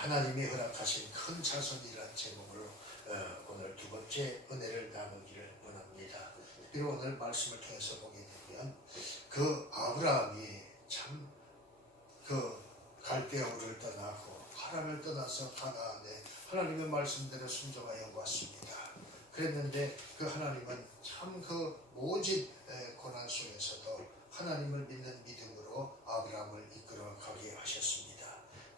하나님이 허락하신 큰 자손이라는 제목으로 오늘 두 번째 은혜를 나누기를 원합니다. 그리고 오늘 말씀을 통해서 보게 되면 그 아브라함이 참 그 갈대아우를 떠나고 하란을 떠나서 가나안에 하나님의 말씀대로 순종하여 왔습니다. 그랬는데 그 하나님은 참 그 모진 고난 속에서도 하나님을 믿는 믿음으로 아브라함을 이끌어 가게 하셨습니다.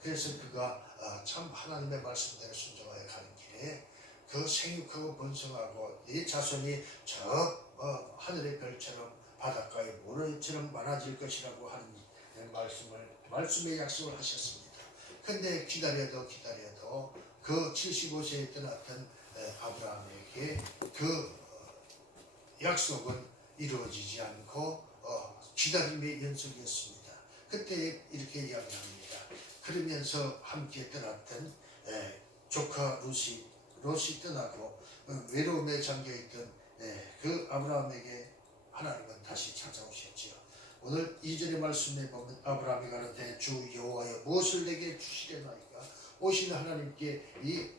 그래서 그가 참 하나님의 말씀대로 순종하여 가는 길에 그 생육하고 번성하고 네 자손이 저 하늘의 별처럼 바닷가의 모래처럼 많아질 것이라고 하는 말씀의 약속을 하셨습니다. 근데 기다려도 그 75세에 떠났던 아브라함에게 그 약속은 이루어지지 않고 기다림의 연속이었습니다. 그때 이렇게 이야기합니다. 그러면서 함께 떠났던 조카 롯이 떠나고 외로움에 잠겨있던 그 아브라함에게 하나님은 다시 찾아오셨지요. 오늘 2절의 말씀에 보면 아브라함이 가로되 주 여호와여 무엇을 내게 주시려나이까. 오시는 하나님께 이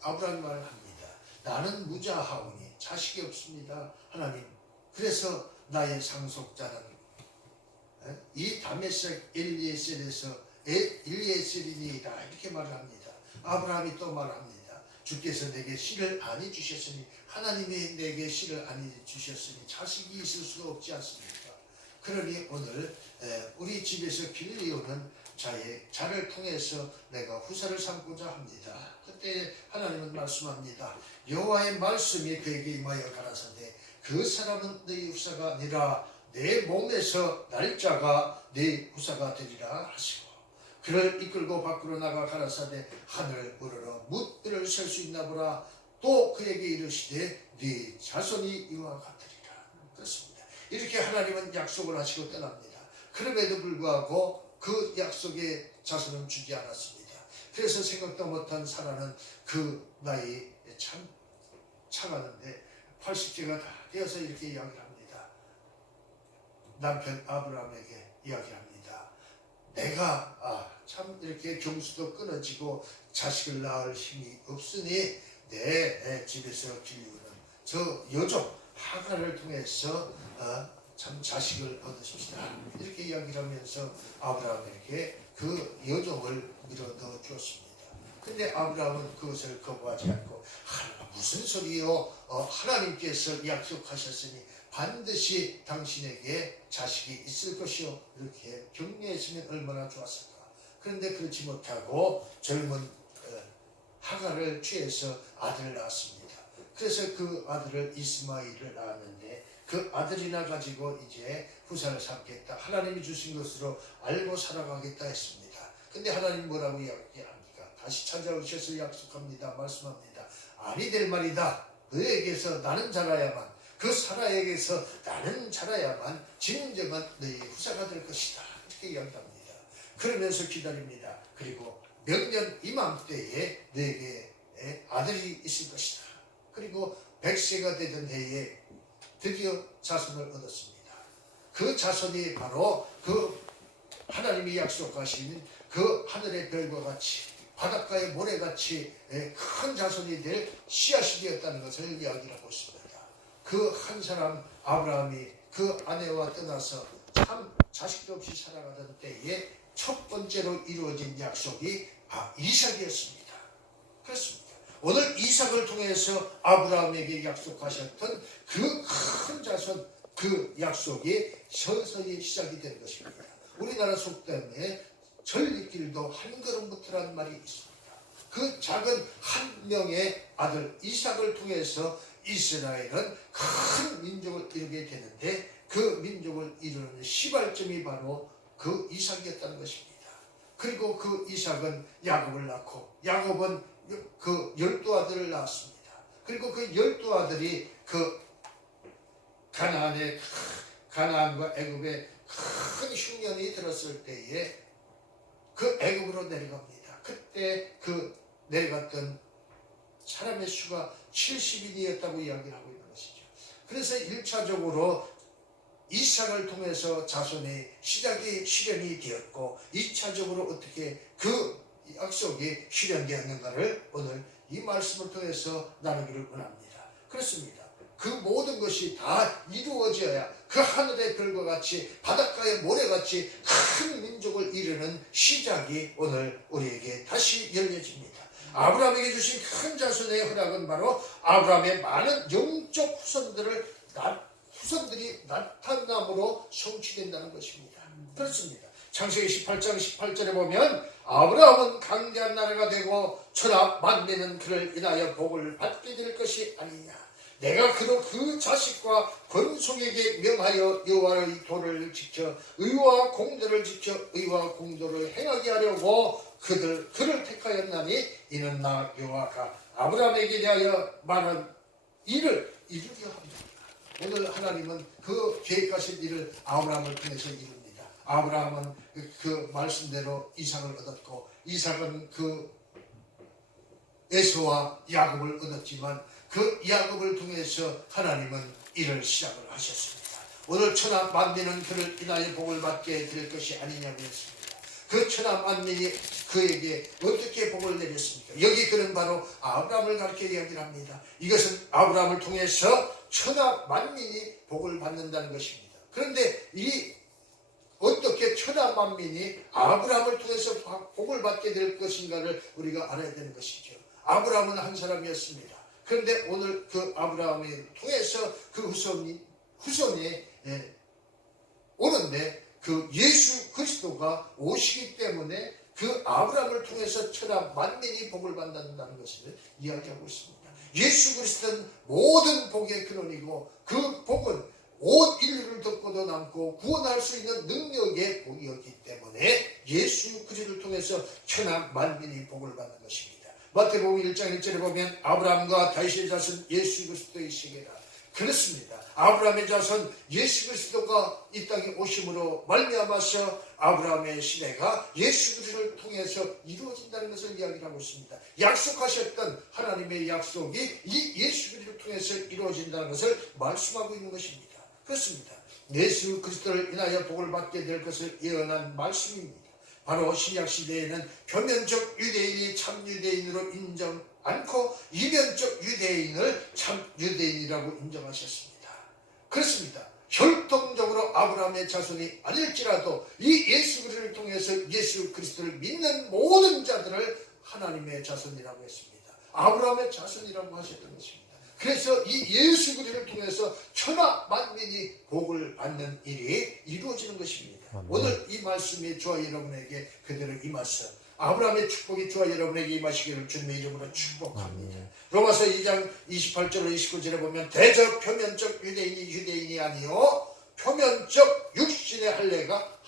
아브라함이 말합니다. 나는 무자하오니 자식이 없습니다. 하나님, 그래서 나의 상속자는 이 다메섹 엘리에셀에서 엘리에셀이니이다 이렇게 말을 합니다. 아브라함이 또 말합니다. 주께서 내게 씨를 아니 주셨으니 하나님이 내게 씨를 아니 주셨으니 자식이 있을 수가 없지 않습니까? 그러니 오늘 우리 집에서 길리오는 자를 통해서 내가 후사를 삼고자 합니다. 그때 하나님은 말씀합니다. 여호와의 말씀이 그에게 임하여 가라사대 그 사람은 너희 후사가 아니라 내 몸에서 날짜가 네 후사가 되리라 하시고 그를 이끌고 밖으로 나가 가라사대 하늘 우러러 뭇들을 셀 수 있나 보라. 또 그에게 이르시되 네 자손이 이와 같으리라. 그렇습니다. 이렇게 하나님은 약속을 하시고 떠납니다. 그럼에도 불구하고 그 약속의 자손은 주지 않았습니다. 그래서 생각도 못한 사라는 그 나이 참 차가는데 80세가 다 되어서 이렇게 이야기를 합니다. 남편 아브라함에게 이야기합니다. 내가 참 이렇게 경수도 끊어지고 자식을 낳을 힘이 없으니 내 집에서 기르는 저 여종 하가를 통해서 참 자식을 얻으십시다. 이렇게 이야기를 하면서 아브라함에게 그 여종을 밀어 넣어 주었습니다. 근데 아브라함은 그것을 거부하지 않고 무슨 소리요? 하나님께서 약속하셨으니 반드시 당신에게 자식이 있을 것이요. 이렇게 격려했으면 얼마나 좋았을까. 그런데 그렇지 못하고 젊은 하가를 취해서 아들을 낳았습니다. 그래서 그 아들을 이스마엘을 낳았는데 그 아들이나 가지고 이제 후사를 삼겠다. 하나님이 주신 것으로 알고 살아가겠다 했습니다. 근데 하나님 뭐라고 이야기합니까? 다시 찾아오셔서 약속합니다. 말씀합니다. 아니 될 말이다. 너에게서 나는 자라야만 그 사라에게서 나는 자라야만 진정한 너희 후사가 될 것이다. 이렇게 이야기합니다. 그러면서 기다립니다. 그리고 명년 이맘때에 너에게 아들이 있을 것이다. 그리고 100세가 되던 해에 드디어 자손을 얻었습니다. 그 자손이 바로 그 하나님이 약속하신 그 하늘의 별과 같이 바닷가의 모래같이 큰 자손이 될 씨앗이 되었다는 것을 이야기하고 있습니다. 그 한 사람 아브라함이 그 아내와 떠나서 참 자식도 없이 살아가던 때에 첫 번째로 이루어진 약속이 이삭이었습니다. 그렇습니다. 오늘 이삭을 통해서 아브라함에게 약속하셨던 그 큰 자손 그 약속이 서서히 시작이 된 것입니다. 우리나라 속담에 전리길도 한 걸음부터라는 말이 있습니다. 그 작은 한 명의 아들 이삭을 통해서 이스라엘은 큰 민족을 이루게 되는데 그 민족을 이루는 시발점이 바로 그 이삭이었다는 것입니다. 그리고 그 이삭은 야곱을 낳고 야곱은 그 12아들을 낳았습니다. 그리고 그 12아들이 그 가나안과 애굽에 큰 흉년이 들었을 때에 그 애굽으로 내려갑니다. 그때 그 내려갔던 사람의 수가 70인이었다고 이야기를 하고 있는 것이죠. 그래서 1차적으로 이삭을 통해서 자손의 시작이 실현이 되었고 2차적으로 어떻게 그 약속이 실현되었는가를 오늘 이 말씀을 통해서 나누기를 원합니다. 그렇습니다. 그 모든 것이 다 이루어져야 그 하늘의 별과 같이 바닷가의 모래같이 큰 민족을 이루는 시작이 오늘 우리에게 다시 열려집니다. 아브라함에게 주신 큰 자손의 허락은 바로 아브라함의 많은 영적 후손들이 나타남으로 성취된다는 것입니다. 그렇습니다. 창세기 18장 18절에 보면 아브라함은 강대한 나라가 되고 천하 만민은 그를 인하여 복을 받게 될 것이 아니냐. 내가 그 자식과 권속에게 명하여 여호와의 도를 지켜 의와 공도를 지켜 의와 공도를 행하게 하려고 그를 택하였나니 이는 나 여호와가 아브라함에게 대하여 말한 일을 이루려 합니다. 오늘 하나님은 그 계획하신 일을 아브라함을 통해서 이룹니다. 아브라함은 그 말씀대로 이삭을 얻었고 이삭은 그 에서와 야곱을 얻었지만 그 야곱을 통해서 하나님은 이를 시작을 하셨습니다. 오늘 천하 만민은 그를 인하여 복을 받게 될 것이 아니냐고 했습니다. 그 천하 만민이 그에게 어떻게 복을 내렸습니까? 여기 그는 바로 아브라함을 가르쳐 이야기를 합니다. 이것은 아브라함을 통해서 천하 만민이 복을 받는다는 것입니다. 그런데 어떻게 천하 만민이 아브라함을 통해서 복을 받게 될 것인가를 우리가 알아야 되는 것이죠. 아브라함은 한 사람이었습니다. 그런데 오늘 그 아브라함을 통해서 그 후손이 오는데 그 예수 그리스도가 오시기 때문에 그 아브라함을 통해서 천하 만민이 복을 받는다는 것을 이야기하고 있습니다. 예수 그리스도는 모든 복의 근원이고 그 복은 온 인류를 덮고도 남고 구원할 수 있는 능력의 복이었기 때문에 예수 그리스도를 통해서 천하 만민이 복을 받는 것입니다. 마태복음 1장 1절에 보면 아브라함과 다윗의 자손 예수 그리스도의 시계라. 그렇습니다. 아브라함의 자손 예수 그리스도가 이 땅에 오심으로 말미암아서 아브라함의 시대가 예수 그리스도를 통해서 이루어진다는 것을 이야기를 하고 있습니다. 약속하셨던 하나님의 약속이 이 예수 그리스도를 통해서 이루어진다는 것을 말씀하고 있는 것입니다. 그렇습니다. 예수 그리스도를 인하여 복을 받게 될 것을 예언한 말씀입니다. 바로 신약시대에는 표면적 유대인이 참 유대인으로 인정 않고 이면적 유대인을 참 유대인이라고 인정하셨습니다. 그렇습니다. 혈통적으로 아브라함의 자손이 아닐지라도 이 예수 그리스도를 통해서 예수 그리스도를 믿는 모든 자들을 하나님의 자손이라고 했습니다. 아브라함의 자손이라고 하셨던 것입니다. 그래서 이 예수 그리스도를 통해서 천하 만민이 복을 받는 일이 이루어지는 것입니다. 오늘 이 말씀이 저와 여러분에게 그대로 임하서 아브라함의 축복이 저와 여러분에게 임하시기를 주님의 이름으로 축복합니다. 로마서 2장 28절로 29절에 보면 대적 표면적 유대인이 아니요 표면적 육신의 할례가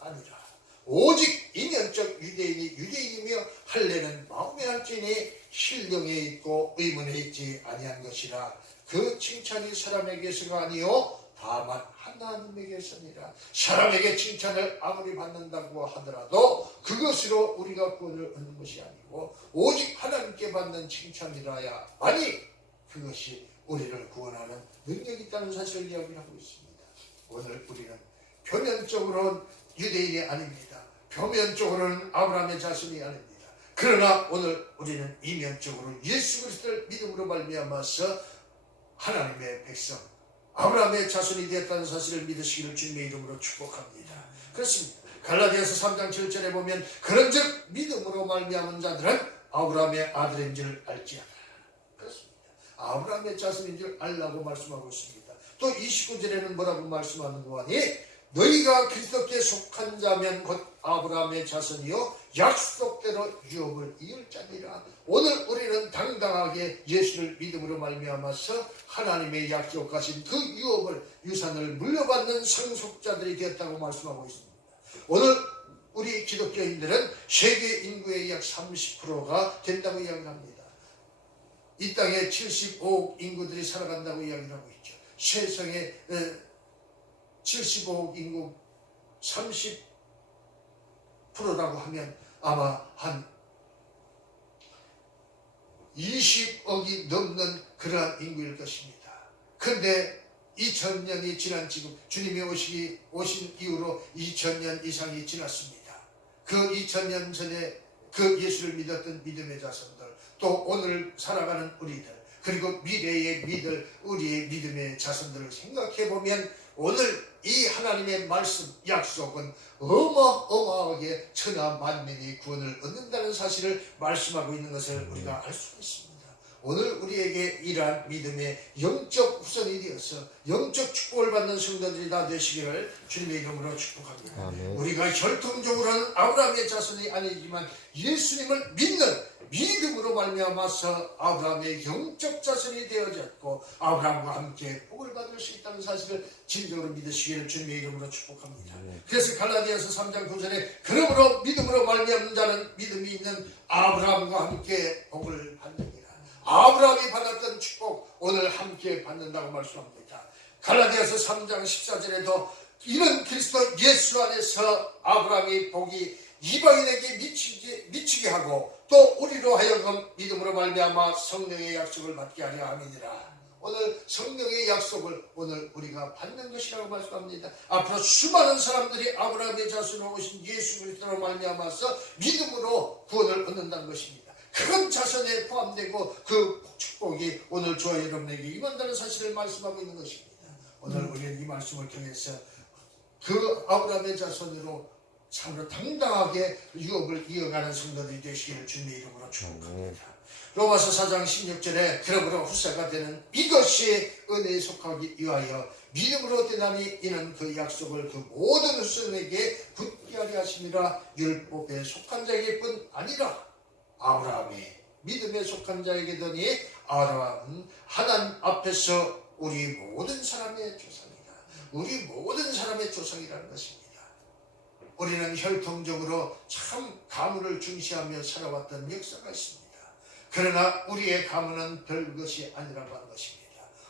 아니라 오직 이면적 유대인이며 할례는 마음에 할지니 신령에 있고 의문에 있지 아니한 것이라. 그 칭찬이 사람에게서가 아니요 다만 하나님에게서니라. 사람에게 칭찬을 아무리 받는다고 하더라도 그것으로 우리가 구원을 얻는 것이 아니고 오직 하나님께 받는 칭찬이라야 아니 그것이 우리를 구원하는 능력이 있다는 사실을 이야기하고 있습니다. 오늘 우리는 표면적으로는 유대인이 아닙니다. 표면적으로는 아브라함의 자손이 아닙니다. 그러나 오늘 우리는 이면적으로 예수 그리스도를 믿음으로 말미암아서 하나님의 백성 아브라함의 자손이 되었다는 사실을 믿으시기를 주님의 이름으로 축복합니다. 그렇습니다. 갈라디아서 3장 7절에 보면 그런즉 믿음으로 말미암은 자들은 아브라함의 아들인 줄 알지어다. 그렇습니다. 아브라함의 자손인 줄 알라고 말씀하고 있습니다. 또 29절에는 뭐라고 말씀하는가 하니 너희가 그리스도께 속한 자면 곧 아브라함의 자손이요 약속대로 유업을 이을 자니라. 오늘 우리는 당당하게 예수를 믿음으로 말미암아서 하나님의 약속하신 그 유산을 물려받는 상속자들이 되었다고 말씀하고 있습니다. 오늘 우리 기독교인들은 세계 인구의 약 30%가 된다고 이야기합니다. 이 땅에 75억 인구들이 살아간다고 이야기하고 있죠. 세상에 75억 인구 30%라고 하면 아마 한 20억이 넘는 그러한 인구일 것입니다. 그런데 2000년이 지난 지금 주님이 오신 이후로 2000년 이상이 지났습니다. 그 2000년 전에 그 예수를 믿었던 믿음의 자손들, 또 오늘 살아가는 우리들, 그리고 미래에 믿을 우리의 믿음의 자손들을 생각해 보면 오늘 이 하나님의 말씀 약속은 어마어마하게 천하 만민이 구원을 얻는다는 사실을 말씀하고 있는 것을 우리가 알 수가 있습니다. 오늘 우리에게 이러한 믿음의 영적 후손이 되어서 영적 축복을 받는 성도들이 다 되시기를 주님의 이름으로 축복합니다. 아멘. 우리가 혈통적으로는 아브라함의 자손이 아니지만 예수님을 믿는 믿음으로 말미암아서 아브라함의 영적 자손이 되어졌고 아브라함과 함께 복을 받을 수 있다는 사실을 진정으로 믿으시기를 주님의 이름으로 축복합니다. 그래서 갈라디아서 3장 9절에 그러므로 믿음으로 말미암는 자는 믿음이 있는 아브라함과 함께 복을 받느니라. 아브라함이 받았던 축복 오늘 함께 받는다고 말씀합니다. 갈라디아서 3장 14절에도 이는 그리스도 예수 안에서 아브라함이 복이 이방인에게 미치게 하고 또 우리로 하여금 믿음으로 말미암아 성령의 약속을 받게 하려 함이니라. 오늘 성령의 약속을 오늘 우리가 받는 것이라고 말씀합니다. 앞으로 수많은 사람들이 아브라함의 자손으로 오신 예수 그리스도로 말미암아서 믿음으로 구원을 얻는다는 것입니다. 큰 자손에 포함되고 그 축복이 오늘 저와 여러분에게 임한다는 사실을 말씀하고 있는 것입니다. 오늘 우리는 이 말씀을 통해서 그 아브라함의 자손으로 참으로 당당하게 유업을 이어가는 성도들이 되시기를 주님의 이름으로 축복합니다. 로마서 4장 16절에 그러므로 후사가 되는 이것이 은혜에 속하기 위하여 믿음으로 되나니 이는 그 약속을 그 모든 후손에게 붙게 하려 하심이라. 율법에 속한 자에게뿐 아니라 아브라함이 믿음에 속한 자에게더니 아브라함은 하나님 앞에서 우리 모든 사람의 조상이다. 우리 모든 사람의 조상이라는 것입니다. 우리는 혈통적으로 참 가문을 중시하며 살아왔던 역사가 있습니다. 그러나 우리의 가문은 별것이 아니라고 하는 것입니다.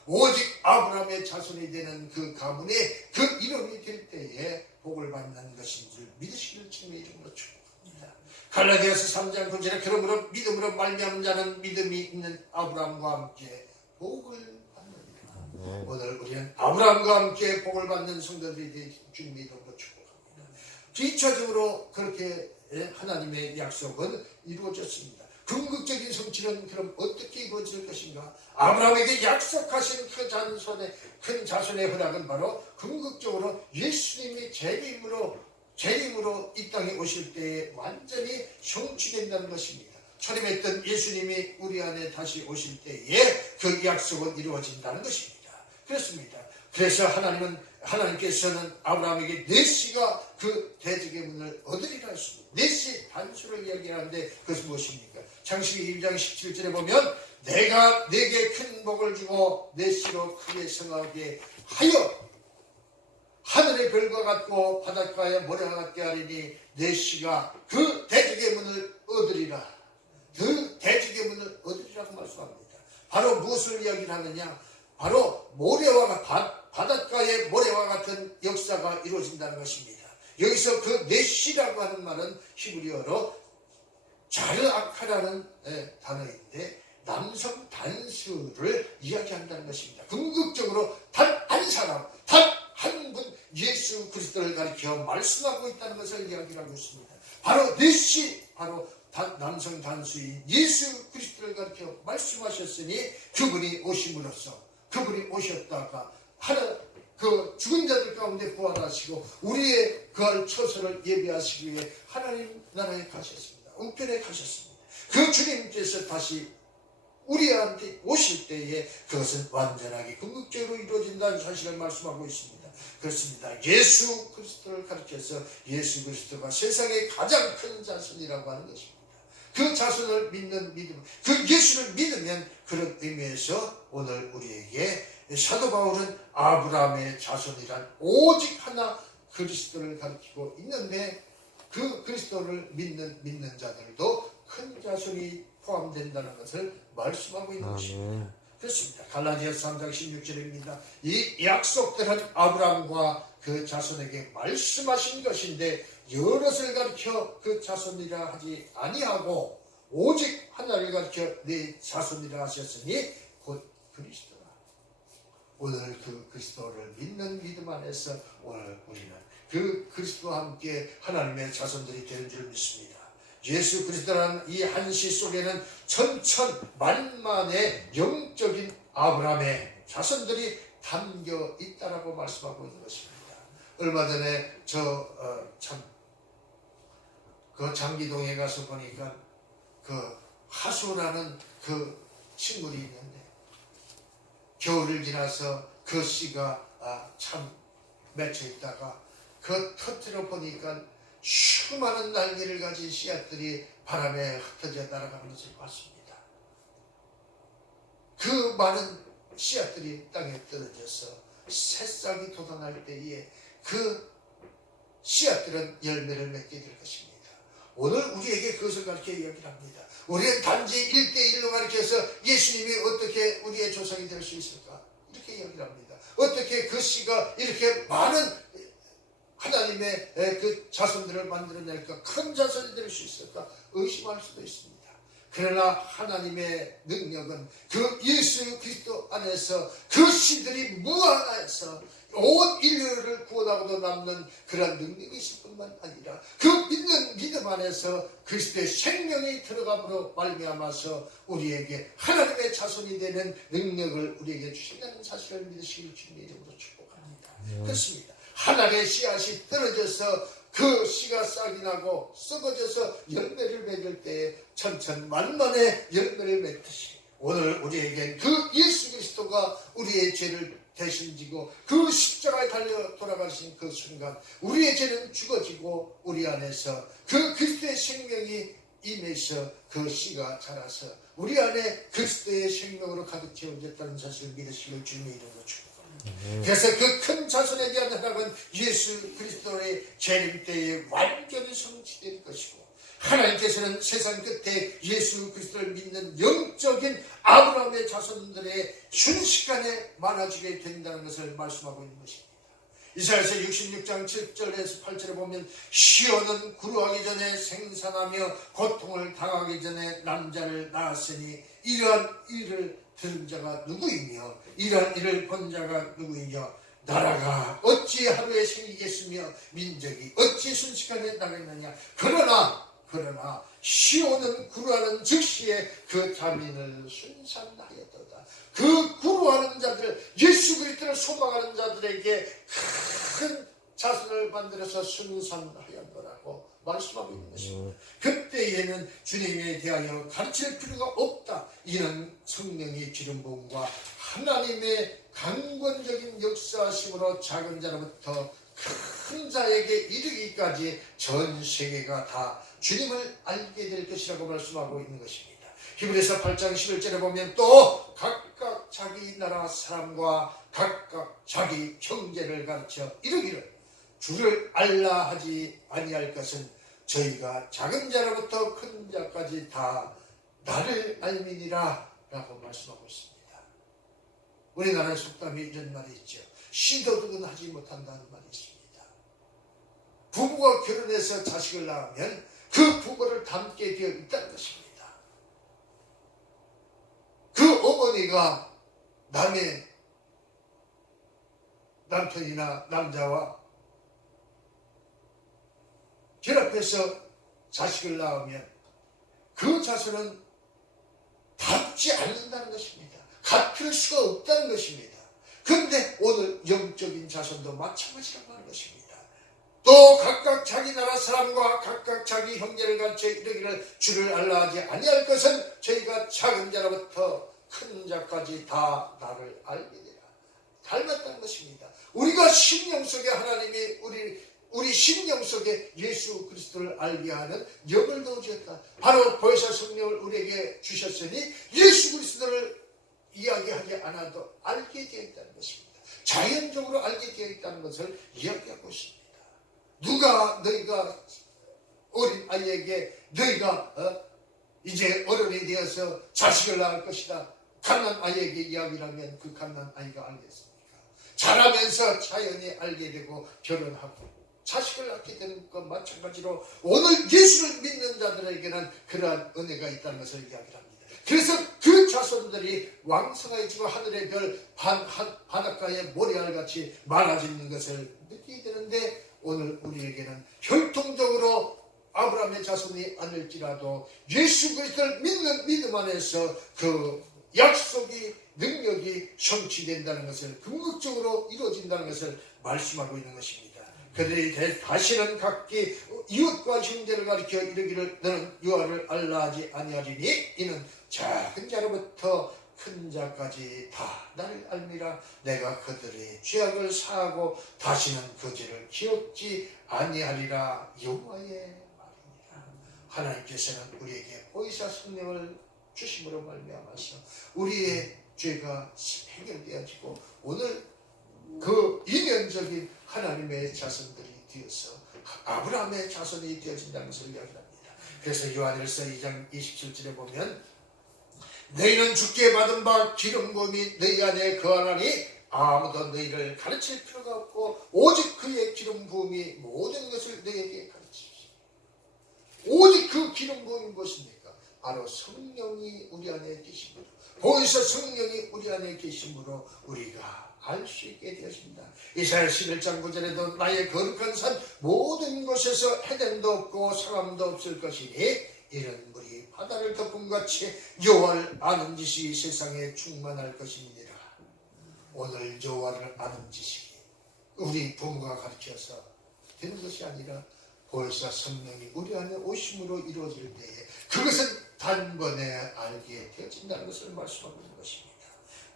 오직 아브라함의 자손이 되는 그 가문의 그 이름이 될 때에 복을 받는 것인 줄 믿으시기를 주님의 이름으로 축복합니다. 갈라디아서 3장 9절에 그러므로 믿음으로 말미암은 자는 믿음이 있는 아브라함과 함께 복을 받느니라. 오늘 우리는 아브라함과 함께 복을 받는 성도들이 되신 주님의 이름으로 축복합니다. 2차적으로 그렇게 하나님의 약속은 이루어졌습니다. 궁극적인 성취는 그럼 어떻게 이루어질 것인가? 아브라함에게 약속하신 큰 자손의 허락은 바로 궁극적으로 예수님이 재림으로 이 땅에 오실 때에 완전히 성취된다는 것입니다. 초림했던 예수님이 우리 안에 다시 오실 때에 그 약속은 이루어진다는 것입니다. 그렇습니다. 그래서 하나님께서는 아브라함에게 넷시가 그 대적의 문을 얻으리라 했습니다. 넷시 단수를 이야기하는데 그것은 무엇입니까? 창세기 1장 17절에 보면 내가 네게 큰 복을 주고 넷시로 크게 성하게 하여 하늘의 별과 같고 바닷가의 모래와 같게 하리니 넷시가 그 대적의 문을 얻으리라. 그 대적의 문을 얻으리라고 말씀합니다. 바로 무엇을 이야기를 하느냐? 바로 바닷가의 모래와 같은 역사가 이루어진다는 것입니다. 여기서 그 넷시라고 하는 말은 히브리어로 자르아카라는 단어인데 남성 단수를 이야기한다는 것입니다. 궁극적으로 단 한 사람, 단 한 분 예수 그리스도를 가리켜 말씀하고 있다는 것을 이야기하고 있습니다. 바로 넷시, 바로 남성 단수인 예수 그리스도를 가리켜 말씀하셨으니 그분이 오심으로써 그분이 오셨다가 그 죽은 자들 가운데 부활하시고 우리의 그할 처소를 예비하시기 위해 하나님 나라에 가셨습니다. 우편에 가셨습니다. 그 주님께서 다시 우리한테 오실 때에 그것은 완전하게 궁극적으로 이루어진다는 사실을 말씀하고 있습니다. 그렇습니다. 예수 그리스도를 가르쳐서 예수 그리스도가 세상의 가장 큰 자손이라고 하는 것입니다. 그 자손을 믿는 믿음, 그 예수를 믿으면 그런 의미에서 오늘 우리에게 사도 바울은 아브라함의 자손이란 오직 하나 그리스도를 가리키고 있는데 그 그리스도를 믿는 자들도 큰 자손이 포함된다는 것을 말씀하고 있는 것입니다. 그렇습니다. 갈라디아서 3장 16절입니다. 이 약속들은 아브라함과 그 자손에게 말씀하신 것인데 여럿을 가리켜 그 자손이라 하지 아니하고 오직 하나를 가리켜 네 자손이라 하셨으니 곧 그리스도라. 오늘 그 그리스도를 믿는 믿음 안에서 오늘 우리는 그 그리스도와 함께 하나님의 자손들이 되는 줄 믿습니다. 예수 그리스도라는 이 한시 속에는 천천만만의 영적인 아브라함의 자손들이 담겨 있다라고 말씀하고 있는 것입니다. 얼마 전에 그 장기동에 가서 보니까 그 하수라는 그 식물이 있는데 겨울을 지나서 그 씨가 참 맺혀 있다가 그 터트려 보니까 수많은 날개를 가진 씨앗들이 바람에 흩어져 날아가는 것을 봤습니다. 그 많은 씨앗들이 땅에 떨어져서 새싹이 돋아날 때에 그 씨앗들은 열매를 맺게 될 것입니다. 오늘 우리에게 그것을 가르쳐 이야기를 합니다. 우리는 단지 1대1로 가르쳐서 예수님이 어떻게 우리의 조상이 될 수 있을까? 이렇게 이야기를 합니다. 어떻게 그 씨가 이렇게 많은 하나님의 그 자손들을 만들어낼까? 큰 자손이 될 수 있을까? 의심할 수도 있습니다. 그러나 하나님의 능력은 그 예수 그리스도 안에서 그 씨들이 무한해서 온 인류를 구원하고도 남는 그런 능력이 있을 뿐만 아니라 그 믿는 믿음 안에서 그리스도의 생명이 들어감으로 말미암아서 우리에게 하나님의 자손이 되는 능력을 우리에게 주신다는 사실을 믿으시길 주님의 이름으로 축복합니다. 그렇습니다. 하나님의 씨앗이 떨어져서 그 씨가 싹이 나고 썩어져서 열매를 맺을 때에 천천만만의 열매를 맺듯이 오늘 우리에겐 그 예수 그리스도가 우리의 죄를 대신 지고 그 십자가에 달려 돌아가신 그 순간 우리의 죄는 죽어지고 우리 안에서 그 그리스도의 생명이 임해서 그 씨가 자라서 우리 안에 그리스도의 생명으로 가득 채워졌다는 사실을 믿으시길 주님의 이름으로 축복합니다. 그래서 그 큰 자손에 대한 허락은 예수 그리스도의 재림 때에 완전히 성취될 것이고 하나님께서는 세상 끝에 예수 그리스도를 믿는 영적인 아브라함의 자손들의 순식간에 많아지게 된다는 것을 말씀하고 있는 것입니다. 이사야서 66장 7절에서 8절에 보면 시온은 구루하기 전에 생산하며 고통을 당하기 전에 남자를 낳았으니 이러한 일을 들은 자가 누구이며 이러한 일을 본 자가 누구이며 나라가 어찌 하루에 생기겠으며 민족이 어찌 순식간에 나겠느냐. 그러나 시온은 구루하는 즉시에 그 자민을 순산하였도다. 그 구루하는 자들 예수 그리스도를 소망하는 자들에게 큰 자손을 만들어서 순산하였노라고 말씀하고 있는 것입니다. 그때에는 주님에 대하여 가르칠 필요가 없다. 이는 성령이 주는 부음과 하나님의 강권적인 역사심으로 작은 자로부터 큰 자에게 이르기까지 전 세계가 다 주님을 알게 될 것이라고 말씀하고 있는 것입니다. 히브리서 8장 11절에 보면 또 각각 자기 나라 사람과 각각 자기 형제를 가르쳐 이르기를 주를 알라 하지 아니할 것은 저희가 작은 자로부터 큰 자까지 다 나를 알미니라 라고 말씀하고 있습니다. 우리나라의 속담에 이런 말이 있죠. 시도득은 하지 못한다는 말이 있습니다. 부부가 결혼해서 자식을 낳으면 그 부부를 닮게 되어 있다는 것입니다. 그 어머니가 남의 남편이나 남자와 결합해서 자식을 낳으면 그 자손은 닮지 않는다는 것입니다. 같을 수가 없다는 것입니다. 그런데 오늘 영적인 자손도 마찬가지라고 하는 것입니다. 또 각각 자기 나라 사람과 각각 자기 형제를 가르쳐 이르기를 주를 알라 하지 아니할 것은 저희가 작은 자로부터 큰 자까지 다 나를 알게 되라. 닮았다는 것입니다. 우리가 심령 속에 하나님이 우리 심령 속에 예수 그리스도를 알게 하는 영을 넣어주었다. 바로 보혜사 성령을 우리에게 주셨으니 예수 그리스도를 이야기하지 않아도 알게 되어 있다는 것입니다. 자연적으로 알게 되어 있다는 것을 이야기하고 있습니다. 누가 너희가 어린 아이에게 너희가 이제 어른이 되어서 자식을 낳을 것이다. 갓난 아이에게 이야기를 하면 그 갓난 아이가 알겠습니까? 자라면서 자연히 알게 되고 결혼하고 자식을 낳게 되는 것 마찬가지로 오늘 예수를 믿는 자들에게는 그러한 은혜가 있다는 것을 이야기합니다. 그래서 그 자손들이 왕성해지고 하늘의 별 바닷가의 모래알같이 많아지는 것을 느끼게 되는데 오늘 우리에게는 혈통적으로 아브라함의 자손이 아닐지라도 예수 그리스도를 믿는 믿음 안에서 그 약속이 능력이 성취된다는 것을 궁극적으로 이루어진다는 것을 말씀하고 있는 것입니다. 그들이 다시는 각기 이웃과 형제를 가리켜 이르기를 너는 여호와를 알라 하지 아니하리니 이는 작은 자로부터 큰 자까지 다 나를 알미라. 내가 그들의 죄악을 사하고 다시는 그 죄를 기억지 아니하리라. 여호와의 말입니다. 하나님께서는 우리에게 보이사 성령을 주심으로 말미암아서 우리의 죄가 해결되어지고 오늘 그 이면적인 하나님의 자손들이 되어서 아브라함의 자손이 되어진다는 것을 이야기합니다. 그래서 요한일서 2장 27절에 보면 너희는 주께 받은 바 기름 부음이 너희 안에 거하나니 아무도 너희를 가르칠 필요가 없고 오직 그의 기름 부음이 모든 것을 너희에게 가르치시오. 오직 그 기름 부음이 무엇입니까? 바로 성령이 우리 안에 계심으로 보이사 성령이 우리 안에 계심으로 우리가 알 수 있게 되었습니다. 이사야 11장 9절에도 나의 거룩한 산 모든 곳에서 해됨도 없고 상함도 없을 것이니 이런 물이 바다를 덮음같이 여호와를 아는 지식이 세상에 충만할 것입니다. 오늘 여호와를 아는 지식이 우리 부모가 가르쳐서 되는 것이 아니라 보혜사 성령이 우리 안에 오심으로 이루어질 때에 그것은 단번에 알게 되어진다는 것을 말씀하고 있는 것입니다.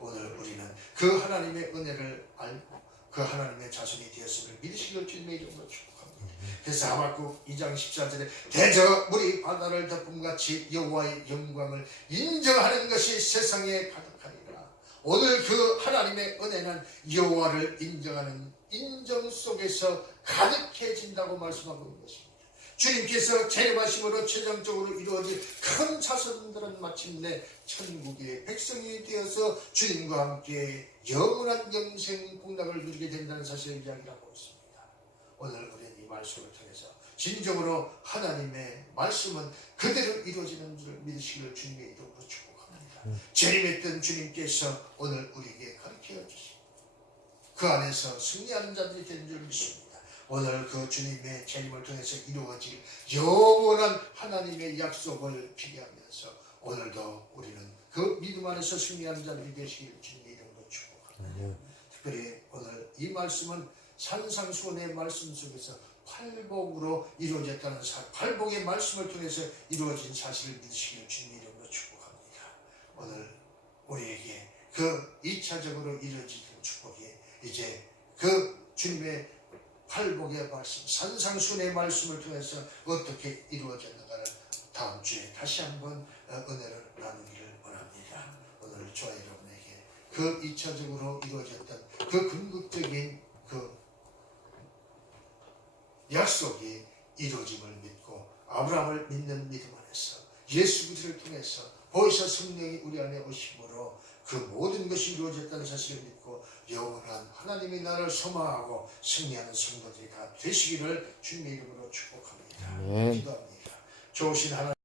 오늘 우리는 그 하나님의 은혜를 알고 그 하나님의 자손이 되었음을 믿으시길 주님의 이름으로 축복합니다. 그래서 하박국 2장 14절에 대저 물이 바다를 덮음같이 여호와의 영광을 인정하는 것이 세상에 가득하리라. 오늘 그 하나님의 은혜는 여호와를 인정하는 인정 속에서 가득해진다고 말씀하고 있는 것입니다. 주님께서 재림하심으로 최종적으로 이루어질 큰 자손들은 마침내 천국의 백성이 되어서 주님과 함께 영원한 영생 복락을 누리게 된다는 사실을 이야기하고 있습니다. 오늘 우리는 이 말씀을 통해서 진정으로 하나님의 말씀은 그대로 이루어지는 줄 믿으시기를 주님의 이름으로 축복합니다. 재림했던 주님께서 오늘 우리에게 가르쳐 주시고 그 안에서 승리하는 자들이 된 줄 믿습니다. 오늘 그 주님의 재림을 통해서 이루어질 영원한 하나님의 약속을 기대하면서 오늘도 우리는 그 믿음 안에서 승리하는 자들이 되시기를 주님의 이름으로 축복합니다. 특별히 오늘 이 말씀은 산상수훈의 말씀 속에서 팔복으로 이루어졌다는 팔복의 말씀을 통해서 이루어진 사실을 믿으시기를 주님의 이름으로 축복합니다. 오늘 우리에게 그 2차적으로 이루어지는 축복이 이제 그 주님의 팔복의 말씀, 산상순의 말씀을 통해서 어떻게 이루어졌는가를 다음 주에 다시 한번 은혜를 나누기를 원합니다. 오늘 저와 여러분에게 그 2차적으로 이루어졌던 그 궁극적인 그 약속이 이루어짐을 믿고 아브라함을 믿는 믿음 안에서 예수 그리스도를 통해서 보혜사 성령이 우리 안에 오심으로 그 모든 것이 이루어졌다는 사실을 믿고 영원한 하나님의 나라를 소망하고 승리하는 성도들이 다 되시기를 주님의 이름으로 축복합니다. 기도합니다. 좋으신 하나님